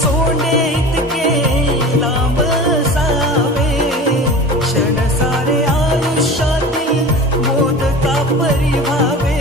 सोने इतके लांब असावे, क्षण सारे आयुष्यातील मोदका परी व्हावे.